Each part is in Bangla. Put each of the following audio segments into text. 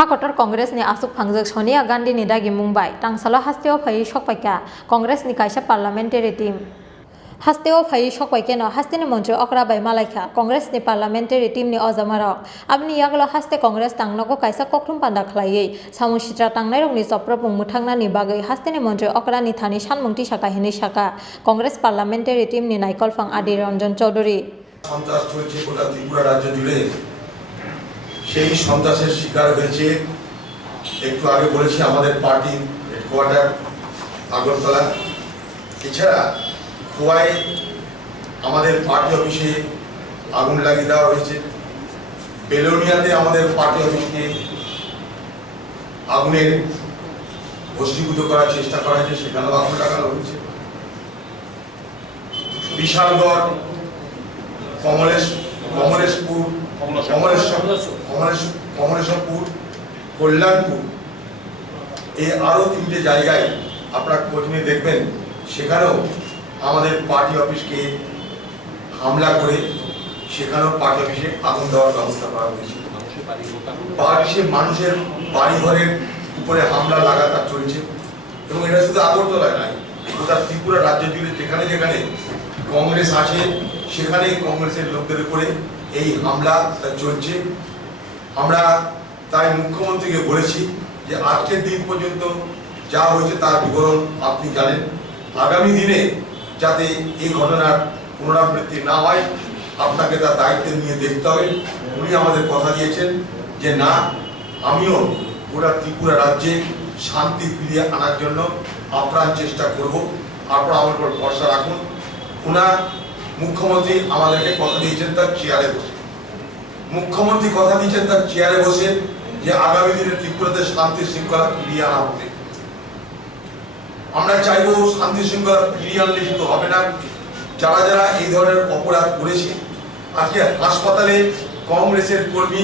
Hakotor Congress ni asuk pangjak Sonia Gandhi ni dagi Mumbai tangsalo hasteo phai sokpaika Congress ni kaisa parliamentary team hasteo phai sokpaike no hasteni mantri okra bai malaika Congress ni parliamentary team ni ojamarok abni yaglo haste Congress tangnogo kaisa kokthum panda khlaiye samu sitra tangnai rokni soprapung muthangna ni bagai hasteni mantri okra ni thani sanmungti saka hini saka Congress parliamentary team ni Naikol Phang Adi Ranjan Chaudhary সন্ত্রাস চলছে গোটা ত্রিপুরা রাজ্য জুড়ে সেই সন্ত্রাসের শিকার হয়েছে একটু আগে বলেছি আমাদের পার্টি হেডকোয়ার্টার আগরতলা এছাড়া খোয়াই আমাদের পার্টি অফিসে আগুন লাগিয়ে দেওয়া হয়েছে বেলোনিয়াতে আমাদের পার্টি অফিসকে আগুনের ভস্মীভূত করার চেষ্টা করা হয়েছে সেখানেও আগুন লাগানো হয়েছে বিশালগড় কমলেশপুর কল্যাণপুর এই আরো 3টে জায়গায় আপনারা খোঁজ নিয়ে দেখবেন সেখানেও আমাদের পার্টি অফিসকে হামলা করে সেখানেও পার্টি অফিসে আগুন দেওয়ার ব্যবস্থা করা হয়েছে মানুষের বাড়িঘরের উপরে হামলা লাগাতার চলছে এবং এটা শুধু আগরতলায় নয় গোটা ত্রিপুরা রাজ্য জুড়ে যেখানে যেখানে কংগ্রেস আছে সেখানে কংগ্রেসের লোকদের উপরে এই হামলা চলছে আমরা তাই মুখ্যমন্ত্রীকে বলেছি যে আজকের দিন পর্যন্ত যা হয়েছে তার বিবরণ আপনি জানেন আগামী দিনে যাতে এই ঘটনার পুনরাবৃত্তি না হয় আপনাকে তার দায়িত্ব নিয়ে দেখতে হবে উনি আমাদের কথা দিয়েছেন যে না আমিও গোটা ত্রিপুরা রাজ্যে শান্তি ফিরিয়ে আনার জন্য আপ্রাণ চেষ্টা করব আপনারা আমার উপর ভরসা রাখুন ওনার মুখ্যমন্ত্রী আমাদেরকে কথা দিয়েছেন তার চেয়ারে বসে মুখ্যমন্ত্রী কথা দিয়েছেন তার চেয়ারে বসে যে আগামী দিনে ত্রিপুরাতে শান্তি শৃঙ্খলা ফিরিয়ে আনা হবে আমরা চাইবো শান্তি শৃঙ্খলা ফিরিয়ে আনলে শুধু হবে না যারা যারা এই ধরনের অপরাধ করেছে আজকে হাসপাতালে কংগ্রেসের কর্মী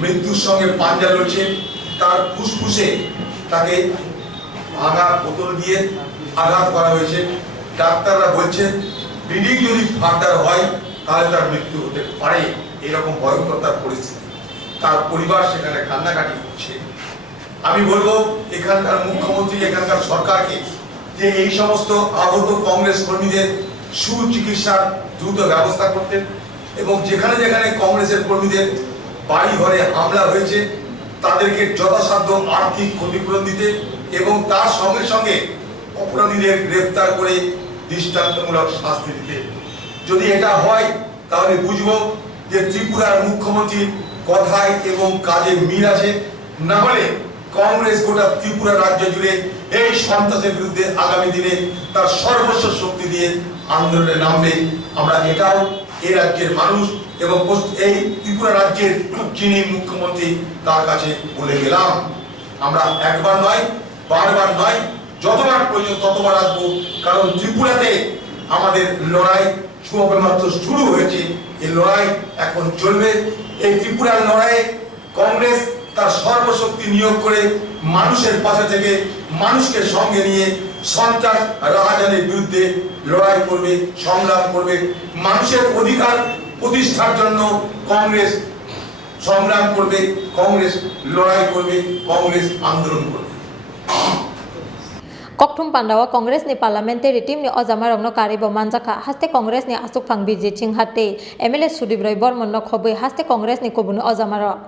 মৃত্যুর সঙ্গে পাঞ্জা লড়ছে তার ফুসফুসে তাকে ভাঙা বোতল দিয়ে আঘাত করা হয়েছে ডাক্তাররা বলছেন ব্লিডিং যদি ফার্দার হয় তাহলে তার মৃত্যু হতে পারে এরকম ভয়ঙ্কর তার পরিস্থিতি তার পরিবার সেখানে কান্নাকাটি করছে আমি বলবো এখানকার মুখ্যমন্ত্রী এখানকার সরকারকে যে এই সমস্ত আহত কংগ্রেস কর্মীদের সুচিকিৎসার দ্রুত ব্যবস্থা করতে এবং যেখানে যেখানে কংগ্রেসের কর্মীদের বাড়ি ঘরে হামলা হয়েছে তাদেরকে যথাসাধ্য আর্থিক ক্ষতিপূরণ দিতে এবং তার সঙ্গে সঙ্গে অপরাধীদের গ্রেফতার করে দৃষ্টান্তমূলক শাস্তি দিতে যদি এটা হয় তাহলে বুঝবো যে ত্রিপুরার মুখ্যমন্ত্রীর কথায় এবং কাজে মিল আছে না হলে কংগ্রেস গোটা ত্রিপুরা রাজ্য জুড়ে এই সন্ত্রাসের বিরুদ্ধে আগামী দিনে তার সর্বস্ব শক্তি দিয়ে আন্দোলনে নামবে আমরা এটাও এই রাজ্যের মানুষ এবং এই ত্রিপুরা রাজ্যের যিনি মুখ্যমন্ত্রী তার কাছে বলে গেলাম আমরা একবার নয় বারবার নয় যতবার প্রয়োজন ততবার আসবো কারণ ত্রিপুরাতে আমাদের লড়াই মাত্র শুরু হয়েছে এই লড়াই এখন চলবে এই ত্রিপুরার লড়াইয়ে কংগ্রেস তার সর্বশক্তি নিয়োগ করে মানুষের পাশে থেকে মানুষকে সঙ্গে নিয়ে সন্ত্রাস রাজনীতির বিরুদ্ধে লড়াই করবে সংগ্রাম করবে মানুষের অধিকার প্রতিষ্ঠার জন্য কংগ্রেস সংগ্রাম করবে কংগ্রেস লড়াই করবে কংগ্রেস আন্দোলন করবে Kokthum Pandawa Congress ni parliamentary team ni ojamarok no karibo manjaka haste Congress ni asuk phang biji chinghatte MLA Sudip Roy Bormon no khobui haste Congress ni kobuni ojamarok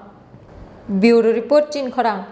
Bureau Report Chin Khorang